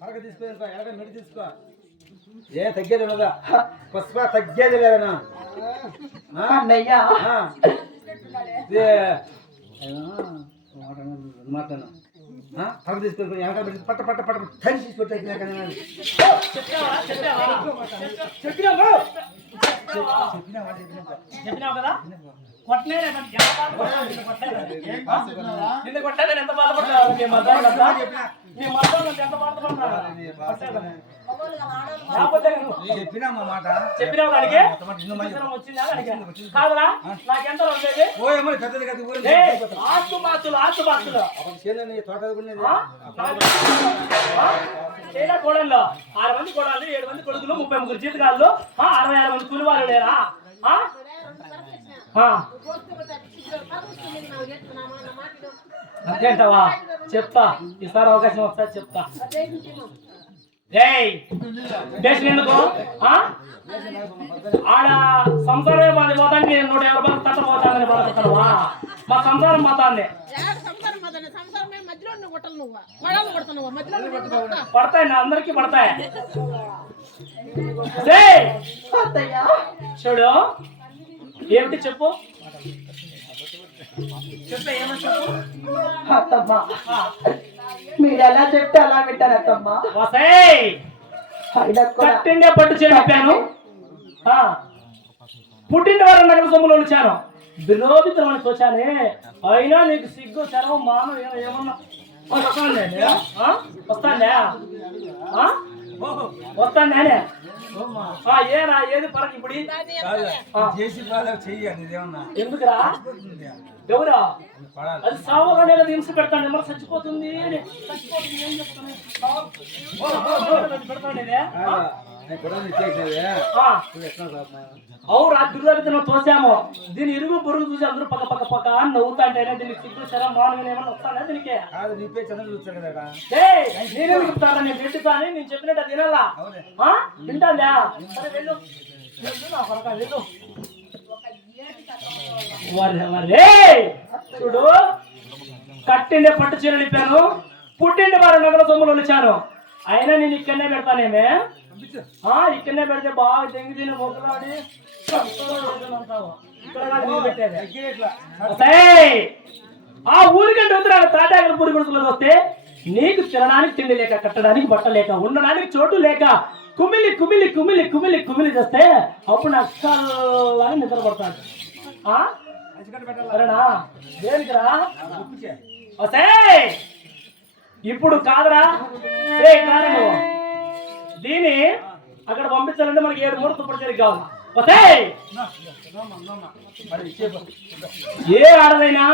పరక తీసుకో ఎలాగ మెడి తీసుకో. ఏ తగ్గేది ఉండదా పుష్ప తగ్గేది లేదనా మాట్లాడు. పరక తీసుకొని వెనక పెట్టి పట్ట పట్ట తని తీసుకొట్టే చెప్పినావా? చెప్పినావా? చెప్పినావు కదా? నిన్ను ఎంత బాధపడ్డావు? మీ మద్దతు అంతా? మీ మద్దతు అంతా ఎంత బాధపడ్డావు? చెప్పినా? మాట? కాదురా నాకెంత ఉండేది ఆస్తు ఆస్తు కోడళ్ళు. ఆరు మంది కోడళ్ళు ఏడు మంది కొడుకులు ముప్పై ముగ్గురు ఆ, అరవై ఆరు మంది కూలివాళ్ళు లేరా. అంతేంటవా చెప్తా. ఈసారి అవకాశం వస్తా చెప్తా. ఎందుకు? ఆడ సంసారమే మాది పోతాను నేను నూట యాభై రూపాయలు తట్ట పోతానని బాధపడతావా మా సంసారం పోతాంది. పడతాయి నా అందరికి పడతాయి. చూడు. ఏమిటి చెప్పు? అత్తమ్మ. మీరు ఎలా చెప్తే అలా వింటారు అత్తమ్మ. కట్టిండే పట్టు చెప్పాను పుట్టిన వారు నగర సొమ్ములో ఉంచాను. విరోధితమని తోచానే. అయినా నీకు సిగ్గు చర్మం మానం ఏమన్నా ఆ? వస్తాండే ఆ, ఏనా ఏది ఇప్పుడు ఆ. చేసి బాగా చెయ్యి అది ఇదేమన్నా ఎందుకురా ఎవరా అది సావగానే కదా హింస పెడతాను మరి చచ్చిపోతుంది అని. చచ్చిపోతుంది ఏం చెప్తాను పెడతాను ఆ. దుర్గావితను తోసాము. దీని ఇరుగు పొరుగు చూసి అందరూ పక్క పక్క పక్క అని నవ్వుతా అంటే దీనికి సిగ్గు శరం మానవ ఏమన్నా వస్తానా దీనికి? నేనే చెప్తాను? నేను పెట్టుతాను నేను చెప్పినట్టు ఆ? వింటాందా? సరే వెళ్ళు. వెళ్ళు నా కొడక, వెళ్ళు. చూడు. కట్టిండే పట్టు చీర నింపాను పుట్టిండే వారి నగర సొమ్ములు వచ్చాను అయినా నేను ఇక్కడనే పెడతానేమే. ఇక్కడనే పెడితే బాగా తెంగి తిని మొక్కలాడి! ఆ ఊరికంటే ఉత్తరాలు తాటాకుల పూరి గుడుకులకు వస్తే నీకు తినడానికి తిండి లేక కట్టడానికి బట్ట లేక ఉండడానికి చోటు లేక కుమిలి కుమిలి కుమిలి కుమిలి కుమిలి చేస్తే అప్పుడు నాకు చల్లగా నిద్రపడతాడు. సరేనా దేనికిరా! ఇప్పుడు కాదురా. ఏ కాదు దీని అక్కడ పంపించాలంటే మనకి ఏడు మూడు తుప్పటి జరిగి కావాలి. ఒసేయ్! ఏ ఆడదైనా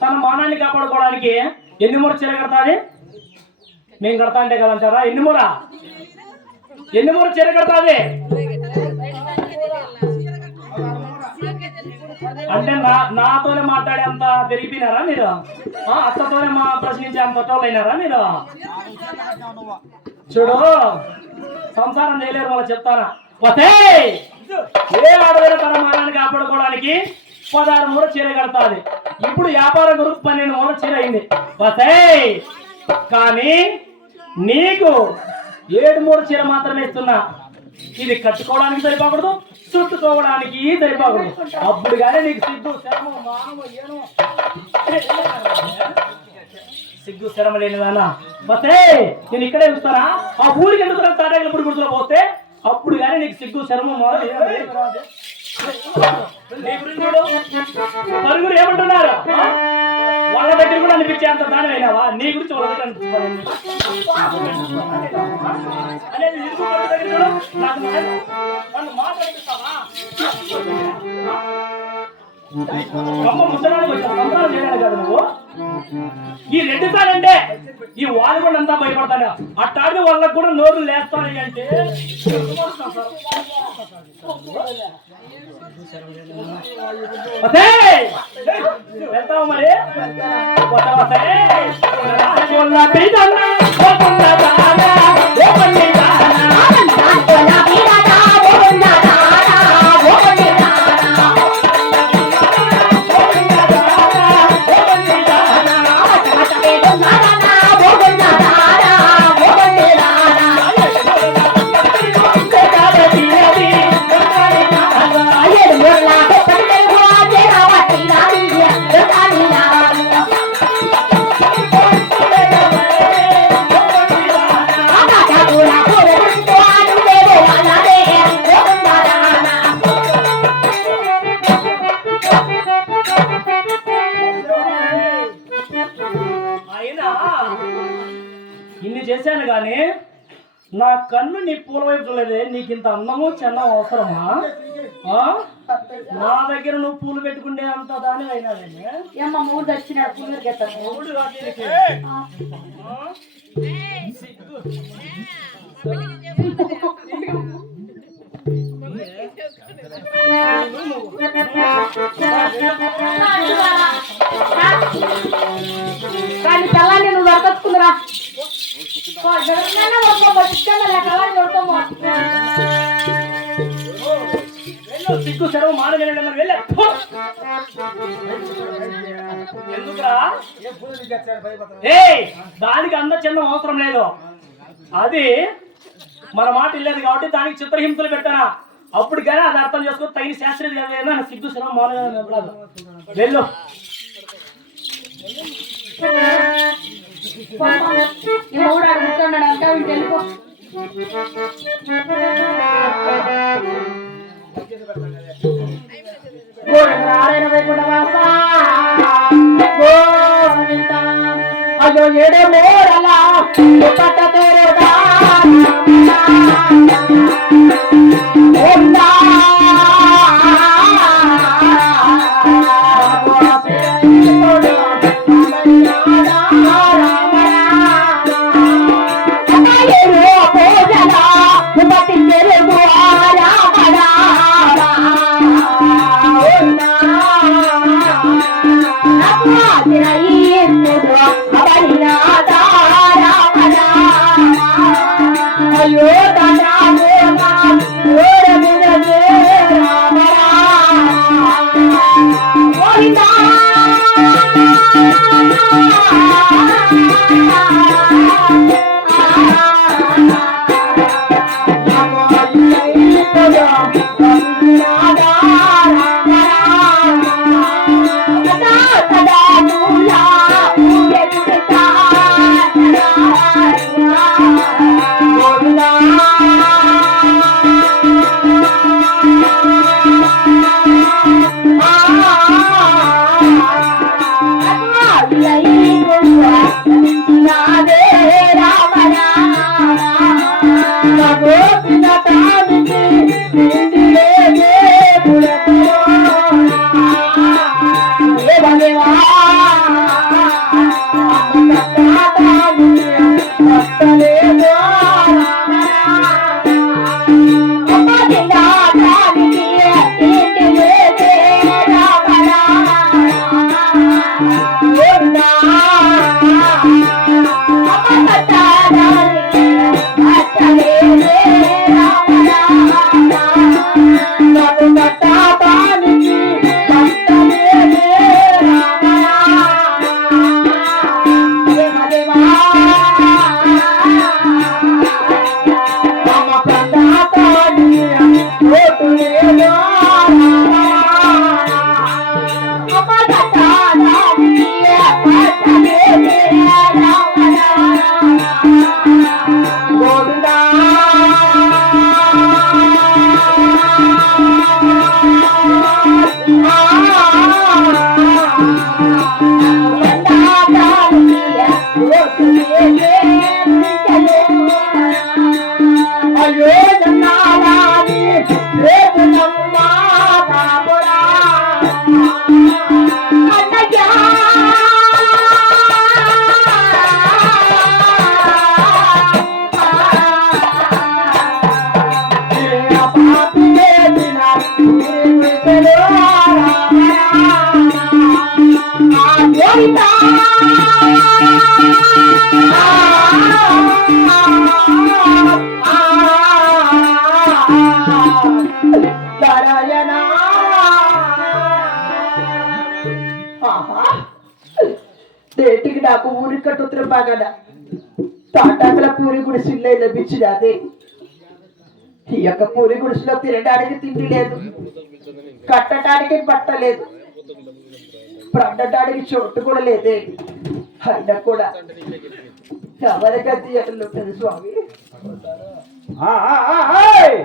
తన మానాన్ని కాపాడుకోవడానికి ఎన్ని మూర చీర కడతాది? మేము కడతా అంటే కదంటారా ఎన్ని మూర? ఎన్ని మూర చీర కడతాది? అంటే నా నాతోనే మాట్లాడే అంత పెరిగిపోయినారా మీరు? అత్తతోనే మా ప్రశ్నించే అంత తోళ్ళు అయినారా మీరు? చూడు. సంసారం చేయలేరు వాళ్ళు చెప్తారా? పోతే ఏ ఆడదైనా తన మానాన్ని కాపాడుకోవడానికి పదహారు మూర చీర కడతాది. ఇప్పుడు వ్యాపార గురుకు పన్నెండు మూర చీర అయింది. పోతే కానీ నీకు ఏడు మూడు చీర మాత్రమే ఇస్తున్నా. ఇది కట్టుకోవడానికి సరిపోకూడదు చుట్టుకోవడానికి సరిపోకూడదు. అప్పుడు కానీ నీకు సిద్ధు శ్రమ మానవ ఏనో సిగ్గు శరమ లేనిదానా బసే నేను ఇక్కడే చూస్తానా? ఆ ఊరికి ఎందుకు తాటాకుల పుడి గుర్తులో పోతే? అప్పుడు కానీ నీకు సిగ్గు శరము మానము పరుగురు ఏమంటున్నారు? వాళ్ళ దగ్గర కూడా అనిపించే అంత దాని అయినావా నీ గురించి వాళ్ళ దగ్గర అనిపించుకోవాలి నాకు మాట్లాడిస్తావా ఈ రెండు సార్లంటే ఈ వాళ్ళు కూడా అంతా భయపడతాను అట్టాడి వాళ్ళకు కూడా నోరు లేస్తాయి అంటే వెళ్తావు మరి? వస్తా ఇన్ని చేశాను కానీ నా కన్ను నీ పూల వైపు చూడలేదే. నీకు ఇంత అందము చిన్న అవసరమా? నా దగ్గర నువ్వు పూలు పెట్టుకుంటే అంత దాని అయినా మూడు కానీ తెల్లాన్ని నువ్వు వెళ్ళు సిగ్గు సెలవు మానగలను ఎందుకురా ఏ దానికి అంత చిన్న అవసరం లేదు అది మన మాట ఇల్లేదు కాబట్టి దానికి చిత్రహింసలు పెట్టానా అప్పుడు కానీ అది అర్థం చేసుకుని తగిన శాస్త్రీయ ఏదైనా సిగ్గు శ్రమ మానదు వెళ్ళు ఎవడ అడుగుతున్నాడు వెళ్ళిపో. నారాయణ గోవింద. అయ్యో ఏడే పట్ట తేరుగా తాటాకుల పూరి గుడిసిల్లే లభించినది ఈ యొక్క పూరి గుడిసెలో తినడానికి తిండి లేదు. కట్టడానికి బట్ట లేదు. పండటానికి చోటు కూడా లేదే. అయినా కూడా ఎవరి గతి ఎట్లా ఉంటుంది స్వామి? ఆ, ఆ, ఆ, ఏయ్!